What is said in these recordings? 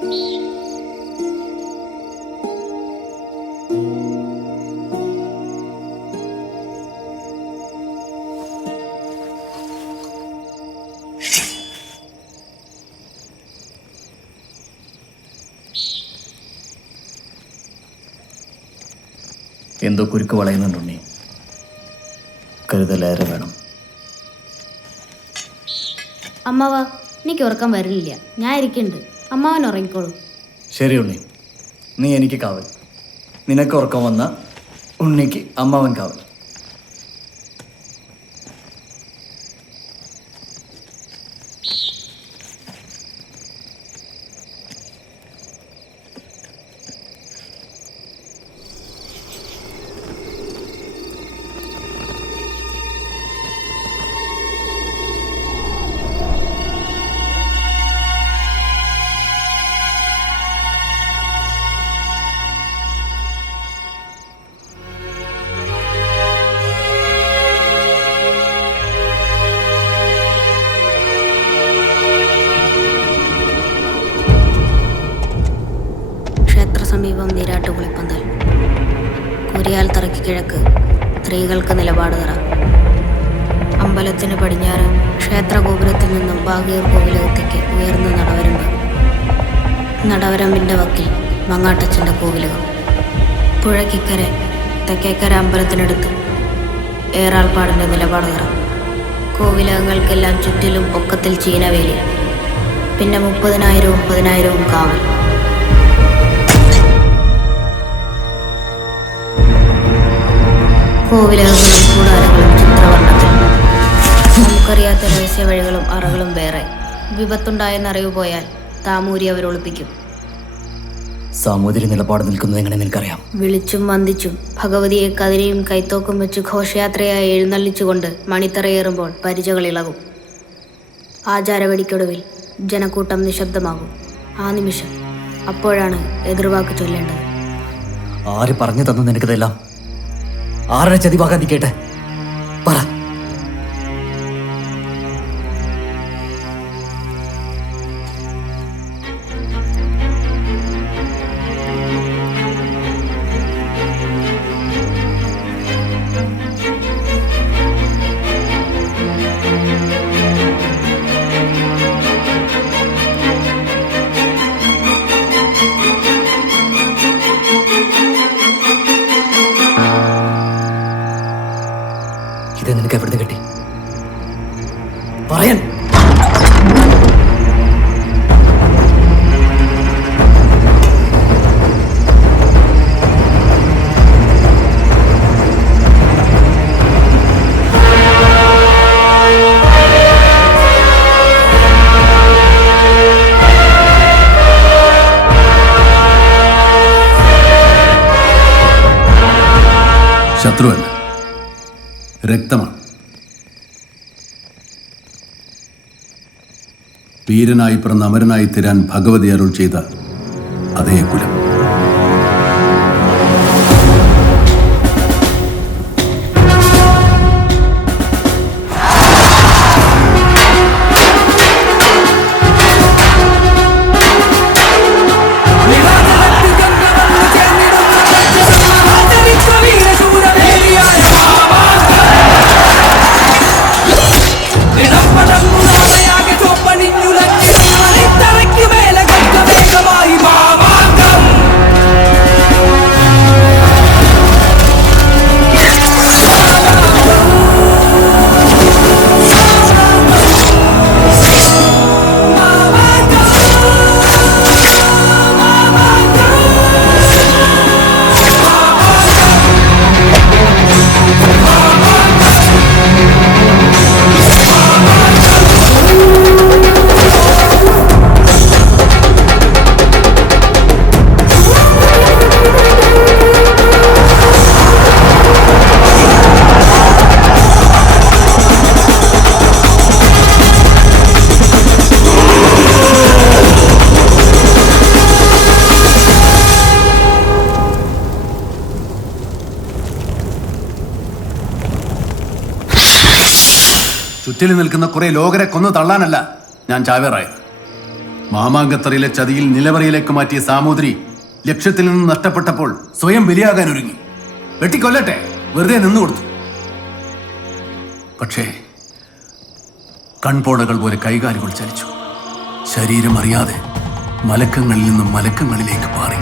എന്തോ കുരുക്ക് വളയുന്നുണ്ടുണ്ണി. കരുതലേറെ വേണം. അമ്മാവ, എനിക്ക് ഉറക്കം വരില്ല. ഞാൻ ഇരിക്കുന്നുണ്ട്. അമ്മാവൻ ഉറങ്ങിക്കോളൂ. ശരി ഉണ്ണി, നീ എനിക്ക് കാവൽ. നിനക്ക് ഉറക്കം വന്ന ഉണ്ണിക്ക് അമ്മാവൻ കാവൽ. സമീപം നീരാട്ടുകുളിപ്പന്തൽ. കുരിയാൽ തറയ്ക്ക് കിഴക്ക് സ്ത്രീകൾക്ക് നിലപാട് തറ. അമ്പലത്തിന് പടിഞ്ഞാറ് ക്ഷേത്രഗോപുരത്തിൽ നിന്നും ബാഗീർ കോവിലകത്തേക്ക് ഉയർന്ന നടവരമ്പ്. നടവരമ്പിൻ്റെ വക്കിൽ മങ്ങാട്ടച്ചൻ്റെ കോവിലകം. പുഴയ്ക്കിക്കരെ തെക്കേക്കര അമ്പലത്തിനടുത്ത് ഏറാൾപ്പാടിൻ്റെ നിലപാട് തറ. കോവിലകങ്ങൾക്കെല്ലാം ചുറ്റിലും പൊക്കത്തിൽ ചീനവേലി. പിന്നെ 30,000 കാവൽ. കോവിലകങ്ങളും കൂടാരങ്ങളും ചിത്രവർണ്ണത്തിൽ. നമുക്കറിയാത്ത രഹസ്യ വഴികളും അറകളും വേറെ. വിപത്തുണ്ടായെന്നറിവ് പോയാൽ താമൂരി അവരൊളിപ്പിക്കും. സാമൂതിരി നിലപാട് നിൽക്കുന്നത് എങ്ങനെ നിനക്കറിയാം? വിളിച്ചും വന്ദിച്ചും ഭഗവതിയെ കതിരയും കൈത്തോക്കും വെച്ച് ഘോഷയാത്രയായി എഴുന്നള്ളിച്ചുകൊണ്ട് മണിത്തറയേറുമ്പോൾ പരിചകൾ ഇളകും. ആചാരവെടിക്കൊടുവിൽ ജനക്കൂട്ടം നിശബ്ദമാകും. ആ നിമിഷം അപ്പോഴാണ് എതിർവാക്ക് ചൊല്ലേണ്ടത്. ആര് പറഞ്ഞു തന്നു നിനക്കിതെല്ലാം? ആരുടെ ചതിവാകാൻ കേട്ടെ പറ. നിനക്ക് എവിടുന്ന് കിട്ടി? പറയാൻ. ശത്രുവല്ല, രക്തമാണ്. വീരനായി പിറന്ന അമരനായി തീരാൻ ഭഗവതി അരുൾ ചെയ്ത അതേ കുലം. ചുറ്റിൽ നിൽക്കുന്ന കുറെ ലോകരെ കൊന്നു തള്ളാനല്ല ഞാൻ ചാവേറായത്. മാമാങ്കത്തറയിലെ ചതിയിൽ നിലവറയിലേക്ക് മാറ്റിയ സാമൂതിരി ലക്ഷ്യത്തിൽ നിന്ന് നഷ്ടപ്പെട്ടപ്പോൾ സ്വയം ബലിയാകാൻ ഒരുങ്ങി. വെട്ടിക്കൊല്ലട്ടെ, വെറുതെ നിന്നു കൊടുത്തു. പക്ഷേ കൺപോളകൾ പോലെ കൈകാലുകൾ ചലിച്ചു. ശരീരം അറിയാതെ മലക്കങ്ങളിൽ നിന്നും മലക്കങ്ങളിലേക്ക് മാറി.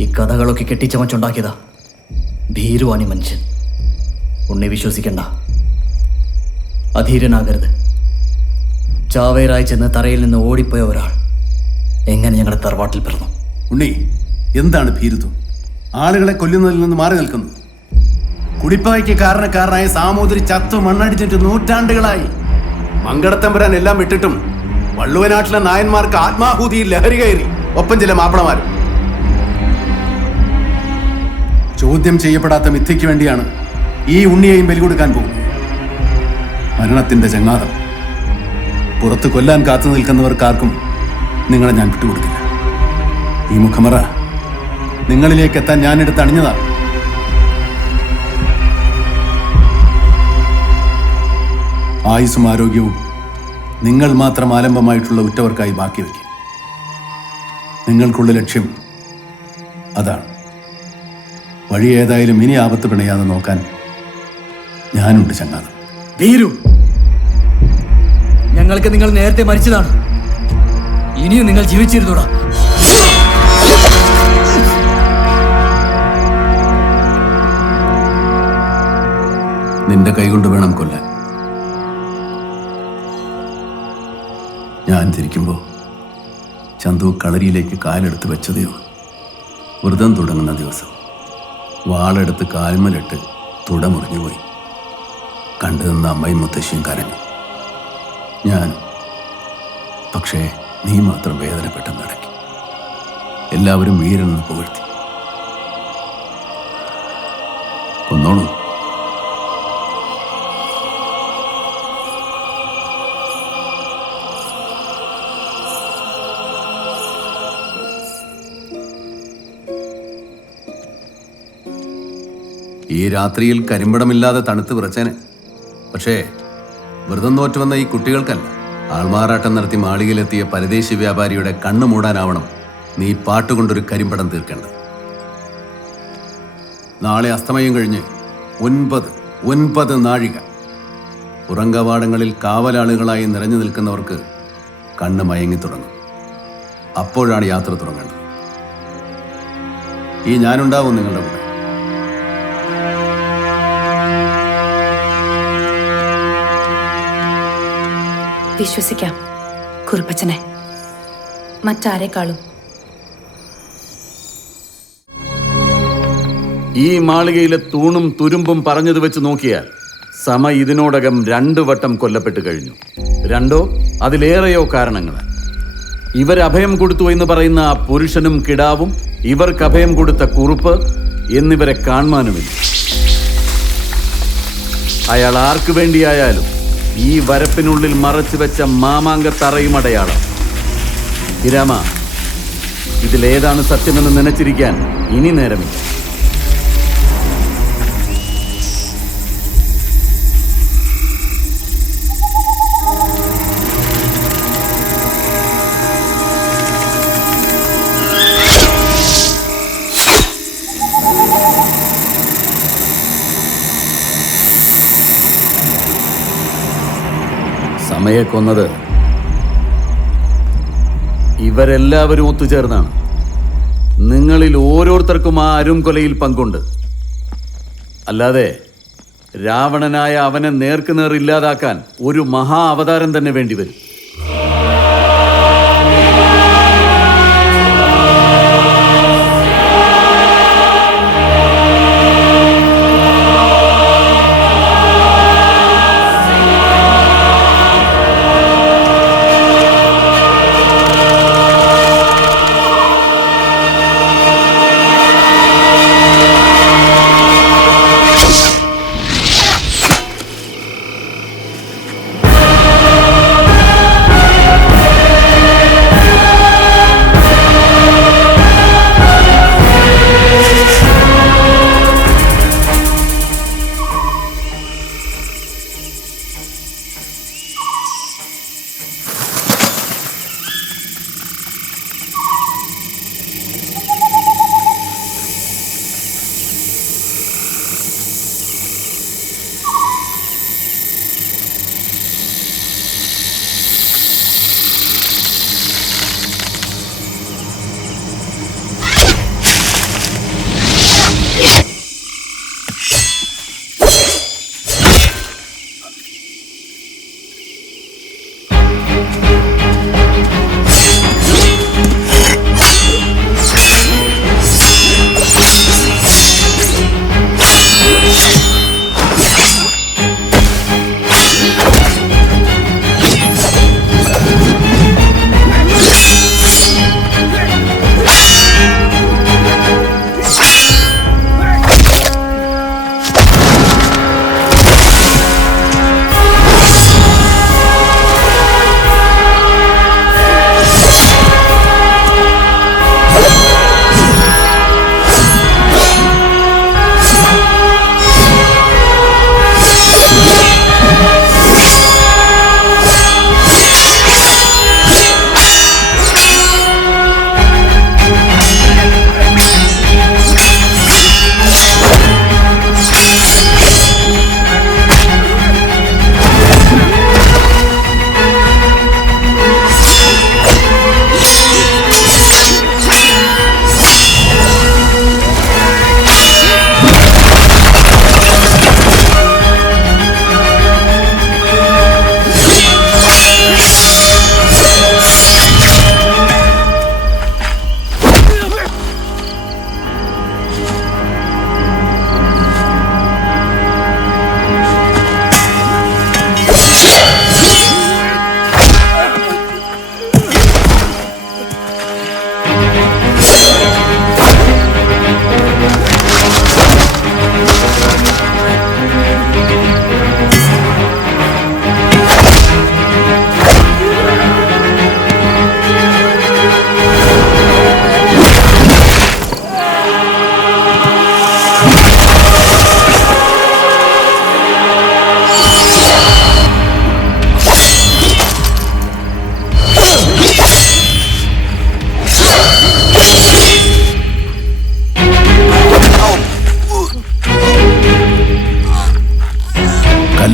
ഈ കഥകളൊക്കെ കെട്ടിച്ചമച്ചുണ്ടാക്കിയതാ. ഭീരുവാണി മനുഷ്യൻ. ഉണ്ണി വിശ്വസിക്കണ്ട, അധീരനാകരുത്. ചാവേറായി ചെന്ന് തറയിൽ നിന്ന് ഓടിപ്പോയ ഒരാൾ എങ്ങനെ ഞങ്ങളുടെ തറവാട്ടിൽ പിറന്നു? ഉണ്ണി, എന്താണ് ഭീരുത്വം? ആളുകളെ കൊല്ലുന്നതിൽ നിന്ന് മാറി നിൽക്കുന്നു. കുടിപ്പായ്ക്ക് കാരണക്കാരനായ സാമൂതിരി ചത്തു മണ്ണടിച്ചിട്ട് നൂറ്റാണ്ടുകളായി. മങ്കടത്തമ്പുരാൻ എല്ലാം വിട്ടിട്ടും വള്ളുവനാട്ടിലെ നായന്മാർക്ക് ആത്മാഹൂതിയിൽ ലഹരി കയറി. ഒപ്പം ചില മാപ്പിളമാരും. ചോദ്യം ചെയ്യപ്പെടാത്ത മിഥ്യയ്ക്ക് വേണ്ടിയാണ് ഈ ഉണ്ണിയെയും ബലി കൊടുക്കാൻ പോകുന്നത്. മരണത്തിന്റെ ചങ്ങാതം. പുറത്ത് കൊല്ലാൻ കാത്തു നിൽക്കുന്നവർക്കാർക്കും നിങ്ങളെ ഞാൻ വിട്ടുകൊടുക്കില്ല. ഈ മുഖമറ നിങ്ങളിലേക്ക് എത്താൻ ഞാനെടുത്ത് അണിഞ്ഞതാണ്. ആയുസ്സും ആരോഗ്യവും നിങ്ങൾ മാത്രം ആലംബമായിട്ടുള്ള ഉറ്റവർക്കായി ബാക്കി വയ്ക്കും. നിങ്ങൾക്കുള്ള ലക്ഷ്യം അതാണ്. വഴി ഏതായാലും ഇനി ആപത്ത് പിണയാതെ നോക്കാൻ ഞാനുണ്ട് ചങ്ങാതം. ഭീരു, ഞങ്ങൾക്ക് നിങ്ങൾ നേരത്തെ മരിച്ചതാണ്. ഇനിയും നിങ്ങൾ ജീവിച്ചിരുന്നൂടാ. നിന്റെ കൈകൊണ്ട് വേണം കൊല്ലാൻ. ഞാൻ തിരിക്കുമ്പോ ചന്തു കളരിയിലേക്ക് കാലെടുത്ത് വെച്ചതേയോ. വ്രതം തുടങ്ങുന്ന ദിവസം വാളെടുത്ത് കാൽമലിട്ട് തുട മുറിഞ്ഞുപോയി. കണ്ടു നിന്ന അമ്മയും മുത്തശ്ശിയും കരഞ്ഞു, ഞാനും. പക്ഷേ നീ മാത്രം വേദനപ്പെട്ടെന്ന് അടക്കി. എല്ലാവരും വീരനെന്ന് പുകഴ്ത്തി. കൊന്നോളൂ. ഈ രാത്രിയിൽ കരിമ്പടമില്ലാതെ തണുത്ത് വിറച്ചേനെ. പക്ഷേ വ്രതം നോറ്റ് വന്ന ഈ കുട്ടികൾക്കല്ല. ആൾമാറാട്ടം നടത്തി മാളികയിലെത്തിയ പരദേശി വ്യാപാരിയുടെ കണ്ണു മൂടാനാവണം നീ പാട്ടുകൊണ്ടൊരു കരിമ്പടം തീർക്കേണ്ടത്. നാളെ അസ്തമയം കഴിഞ്ഞ് 9 നാഴിക പുറങ്കവാടങ്ങളിൽ കാവലാളുകളായി നിറഞ്ഞു നിൽക്കുന്നവർക്ക് കണ്ണ് മയങ്ങി തുടങ്ങും. അപ്പോഴാണ് യാത്ര തുടങ്ങേണ്ടത്. ഈ ഞാനുണ്ടാവും നിങ്ങളുടെ കൂടെ. വിശ്വസിക്കാം കുറുപ്പച്ചനെ, മറ്റാരെക്കാളും. ഈ മാളികയിലെ തൂണും തുരുമ്പും പറഞ്ഞത് വെച്ച് നോക്കിയാൽ സമ ഇതിനോടകം 2 വട്ടം കൊല്ലപ്പെട്ട് കഴിഞ്ഞു. 2 അതിലേറെയോ കാരണങ്ങൾ. ഇവരഭയം കൊടുത്തു എന്ന് പറയുന്ന ആ പുരുഷനും കിടാവും, ഇവർക്ക് അഭയം കൊടുത്ത കുറുപ്പ് എന്നിവരെ കാണുവാനുമില്ല. അയാൾ ആർക്കു വേണ്ടിയായാലും ഈ വരപ്പിനുള്ളിൽ മറച്ചു വെച്ച മാമാങ്കത്തറയും അടയാളം. ഇരാമ, ഇതിലേതാണ് സത്യമെന്ന് നനച്ചിരിക്കാൻ ഇനി നേരമില്ല. സമയെ കൊന്നത് ഇവരെല്ലാവരും ഒത്തുചേർന്നാണ്. നിങ്ങളിൽ ഓരോരുത്തർക്കും ആ അരുംകൊലയിൽ പങ്കുണ്ട്. അല്ലാതെ രാവണനായ അവനെ നേർക്കുനേർ ഇല്ലാതാക്കാൻ ഒരു മഹാ അവതാരം തന്നെ വേണ്ടിവരും.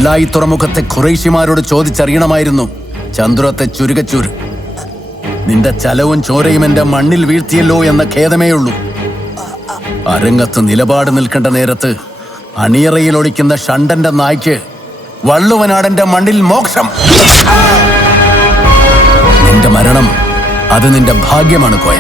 കല്ലായി തുറമുഖത്തെ ഖുറൈശിമാരോട് ചോദിച്ചറിയണമായിരുന്നു ചന്ദ്രത്തെ ചുരുകച്ചൂര്. നിന്റെ ചലവും ചോരയും എന്റെ മണ്ണിൽ വീഴ്ത്തിയല്ലോ എന്ന ഖേദമേ ഉള്ളൂ. അരങ്ങത്ത് നിലപാട് നിൽക്കേണ്ട നേരത്ത് അണിയറയിൽ ഒളിക്കുന്ന ഷണ്ടന്റെ നായ്ക്ക് വള്ളുവനാടന്റെ മണ്ണിൽ മോക്ഷം. നിന്റെ മരണം അത് നിന്റെ ഭാഗ്യമാണ് കോയ.